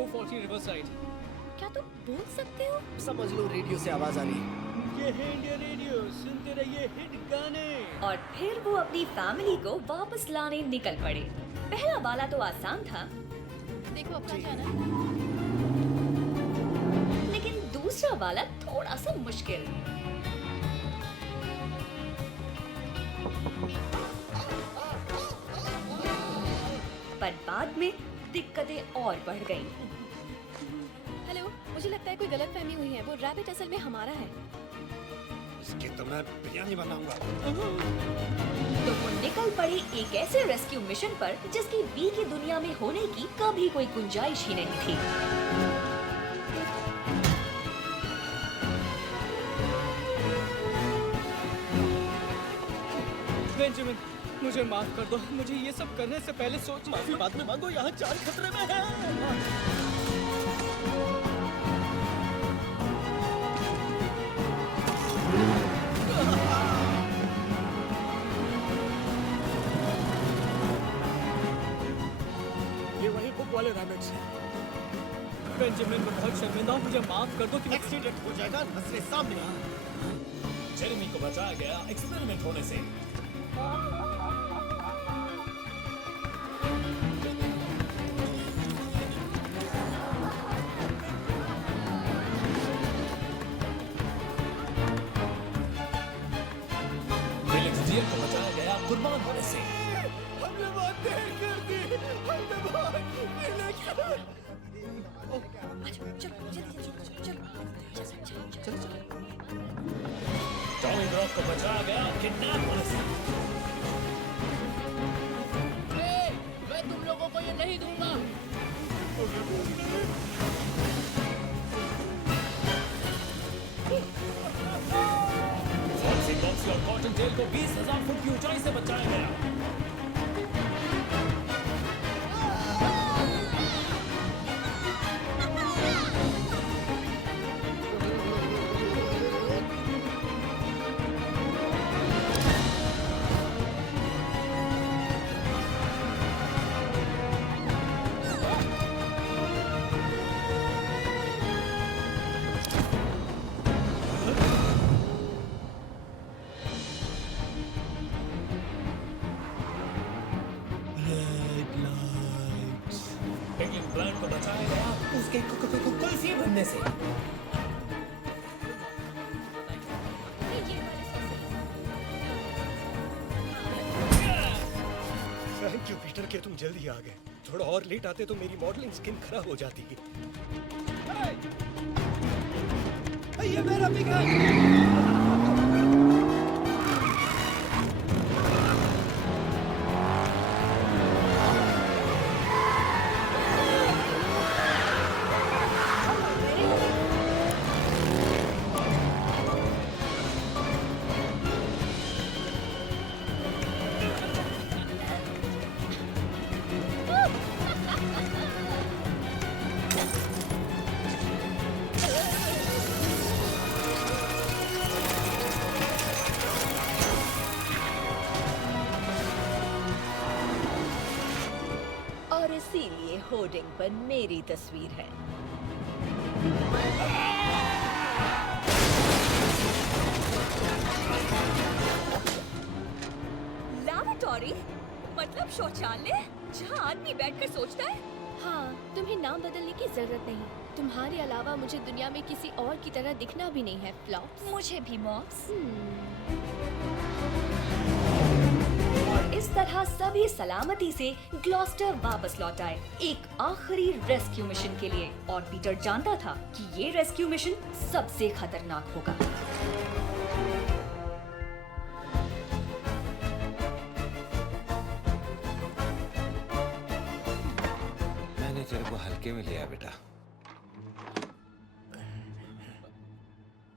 440 riverside. क्या तुम बोल सकते हो? समझ लो रेडियो से आवाज आ रही। ये है इंडिया रेडियो, सुनते रहिए हिट गाने। और फिर वो अपनी फैमिली को वापस लाने निकल पड़े। पहला वाला तो आसान था, देखो अब कहाँ जाना है? लेकिन दूसरा वाला थोड़ा सा मुश्किल। पर बाद में दिक्कतें और बढ़ गईं। हेलो, मुझे लगता है कोई गलतफहमी हुई है। वो रैबिट असल में हमारा है। इसकी तो मैं बिरयानी बनाऊंगा। तो वो निकल पड़े एक ऐसे रेस्क्यू मिशन पर जिसकी बी की दुनिया में होने की कभी कोई गुंजाइश ही नहीं थी। बेंजामिन, मुझे माफ कर दो। मुझे ये सब करने से पहले सोच। माफी बाद में मांगो, यहाँ जान खतरे में है। ये वही बुक वाले रैबिट्स हैं। बेंजामिन, मैं बहुत शर्मिंदा हूँ। मुझे माफ कर दो कि एक्सीडेंट हो जाएगा, नजरें सामने आ। जेरेमी को बचाया गया एक्सपेरिमेंट होने से। फेलिक्स डियर को बचाया गया कुर्बान होने से। हमने बहुत देर कर दी। हमने बहुत टॉमी ड्रॉप को बचाया गया किडनैप होने से। मैं तुम लोगों को ये नहीं दूंगा। फॉक्सी बॉक्सी और कॉटन टेल को 20,000 फुट की ऊंचाई से बचाया गया। पिगलिंग प्लांट को बचाया गया उसके कुल्फी बनने से। थैंक यू पीटर के तुम जल्दी आ गए। थोड़ा और लेट आते तो मेरी मॉडलिंग स्किन खराब हो जाती। ये मेरा पिघल। और इसीलिए होर्डिंग पर मेरी तस्वीर है। लैबोरेटरी मतलब शौचालय जहाँ आदमी बैठकर सोचता है। हाँ, तुम्हें नाम बदलने की जरूरत नहीं। तुम्हारे अलावा मुझे दुनिया में किसी और की तरह दिखना भी नहीं है, फ्लॉप्स। मुझे भी मॉप्स। और इस तरह सभी सलामती से ग्लॉस्टर वापस लौट आए एक आखिरी रेस्क्यू मिशन के लिए। और पीटर जानता था कि ये रेस्क्यू मिशन सबसे खतरनाक होगा। मैंने तेरे को हल्के में लिया बेटा।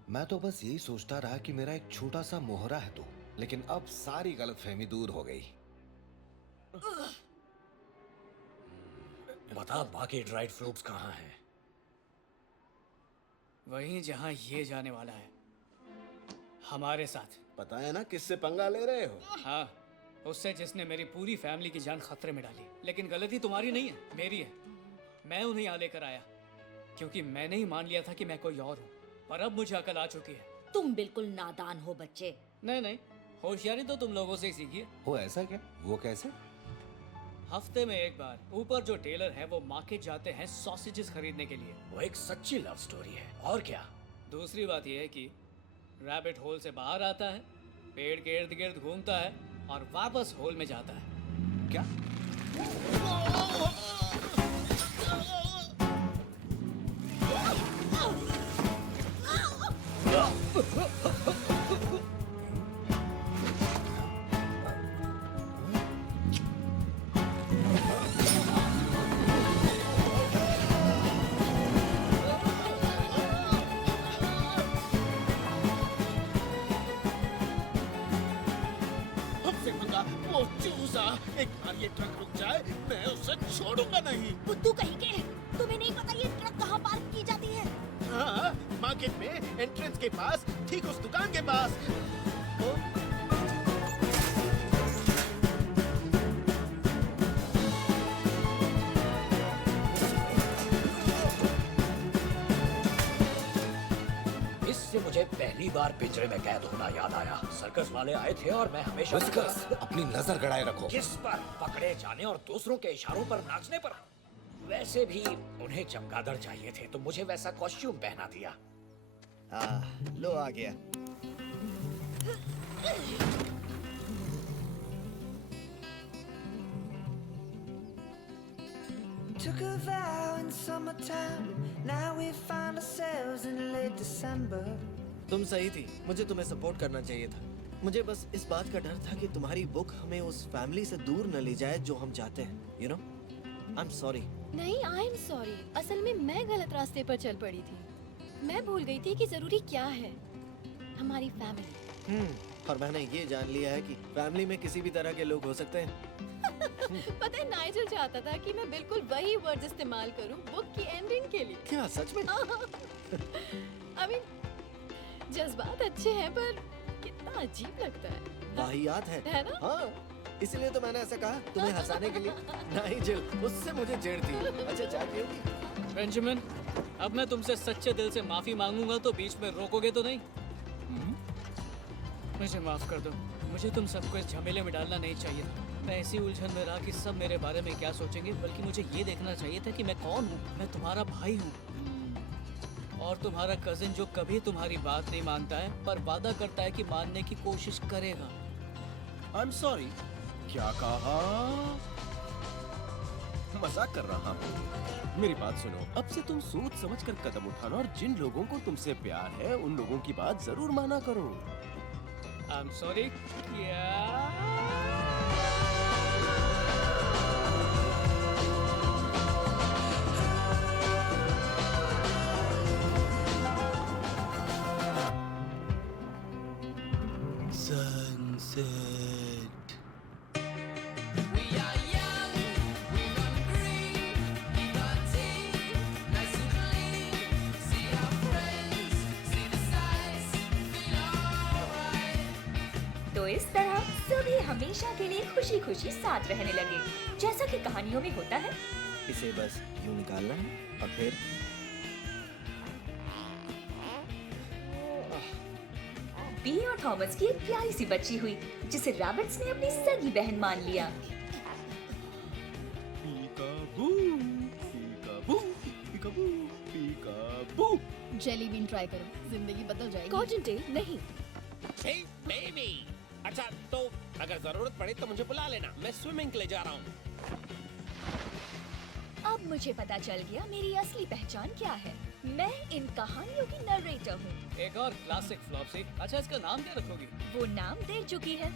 मैं तो बस यही सोचता रहा कि मेरा एक छोटा सा मोहरा है तू, लेकिन अब सारी गलतफहमी दूर हो गई। बता बाकी ड्राइड फ्रूट्स कहाँ हैं? वहीं जहाँ ये जाने वाला है, हमारे साथ। पता है ना किससे पंगा ले रहे हो? हाँ, उससे जिसने मेरी पूरी फैमिली की जान खतरे में डाली। लेकिन गलती तुम्हारी नहीं है, मेरी है। मैं उन्हें यहाँ लेकर आया क्योंकि मैंने ही मान लिया था कि मैं कोई और हूँ, पर अब मुझे अकल आ चुकी है। तुम बिल्कुल नादान हो बच्चे। नहीं, होशियारी तो तुम लोगों से ही सीखी है। हो ऐसा क्या? वो कैसे? हफ्ते में एक बार ऊपर जो टेलर है वो मार्केट जाते हैं सॉसेजेस खरीदने के लिए। वो एक सच्ची लव स्टोरी है, और क्या। दूसरी बात यह है कि रैबिट होल से बाहर आता है, पेड़ के इर्द गिर्द घूमता है और वापस होल में जाता है। क्या? हमसे मंगा वो चूसा। एक बार ये ट्रक रुक जाए मैं उसे छोड़ूंगा नहीं। बुद्धू कहीं के, तुम्हें नहीं पता ये ट्रक कहाँ पार्क की जाती है? हाँ, मार्केट में एंट्रेंस के पास, ठीक उस दुकान के पास। इससे मुझे पहली बार पिंजरे में कैद होना याद आया। सर्कस वाले आए थे और मैं हमेशा विस्कस, अपनी नजर गड़ाए रखो। किस पर? पकड़े जाने और दूसरों के इशारों पर नाचने पर। वैसे भी उन्हें चमगादड़ चाहिए थे तो मुझे वैसा कॉस्ट्यूम पहना दिया। लो आ गया। Took a vow in summertime. Now we find ourselves in late December. तुम सही थी, मुझे तुम्हें सपोर्ट करना चाहिए था। मुझे बस इस बात का डर था कि तुम्हारी बुक हमें उस फैमिली से दूर न ले जाए जो हम चाहते हैं। You know, I am sorry. नहीं, आई एम सॉरी। असल में मैं गलत रास्ते पर चल पड़ी थी। मैं भूल गई थी कि जरूरी क्या है, हमारी फैमिली। और मैंने ये जान लिया है कि फैमिली में किसी भी तरह के लोग हो सकते हैं। पता है, नाइजल चाहता था कि मैं बिल्कुल वही वर्ड इस्तेमाल करूं बुक की एंडिंग के लिए। क्या सच में? I mean, जज्बात अच्छे हैं पर कितना अजीब लगता है। वाहियात है ना? हाँ, इसलिए तो मैंने ऐसा कहा तुम्हें हंसाने के लिए। नाइजल, उससे मुझे चिढ़ थी। अच्छा, चाय पियोगी? बेंजामिन, अब मैं तुमसे सच्चे दिल से माफी मांगूंगा तो बीच में रोकोगे तो नहीं? मुझे माफ कर दो, मुझे तुम सबको इस झमेले में डालना नहीं चाहिए था। मैं ऐसी उलझन में रहा कि सब मेरे बारे में क्या सोचेंगे, बल्कि मुझे ये देखना चाहिए था कि मैं कौन हूँ। मैं तुम्हारा भाई हूँ और तुम्हारा कजिन जो कभी तुम्हारी बात नहीं मानता है पर वादा करता है कि मानने की कोशिश करेगा। I'm sorry। क्या कहा? मजाक कर रहा हूँ। मेरी बात सुनो, अब से तुम सोच समझ कर कदम उठाना और जिन लोगों को तुमसे प्यार है उन लोगों की बात जरूर माना करो। I'm sorry। क्या? Sunset. We are young, we run green, eat our tea, nice and clean. See our friends, see the sights, feel alright. तो इस तरह सभी हमेशा के लिए खुशी खुशी साथ रहने लगे, जैसा कि कहानियों में होता है। इसे बस यूं निकालना है और फिर बी और थॉमस की एक प्यारी सी बच्ची हुई जिसे रैबिट्स ने अपनी सगी बहन मान लिया। पीकाबू, पीकाबू, पीकाबू, पीकाबू। जेली बीन ट्राई करो, जिंदगी बदल जाएगी। कॉटन टेल नहीं। हे बेबी, अच्छा तो अगर जरूरत पड़े तो मुझे बुला लेना, मैं स्विमिंग के लिए जा रहा हूँ। अब मुझे पता चल गया मेरी असली पहचान क्या है। मैं इन कहानियों की नरेटर हूँ। एक और क्लासिक फ्लॉपसी। अच्छा, इसका नाम क्या रखोगी? वो नाम दे चुकी है।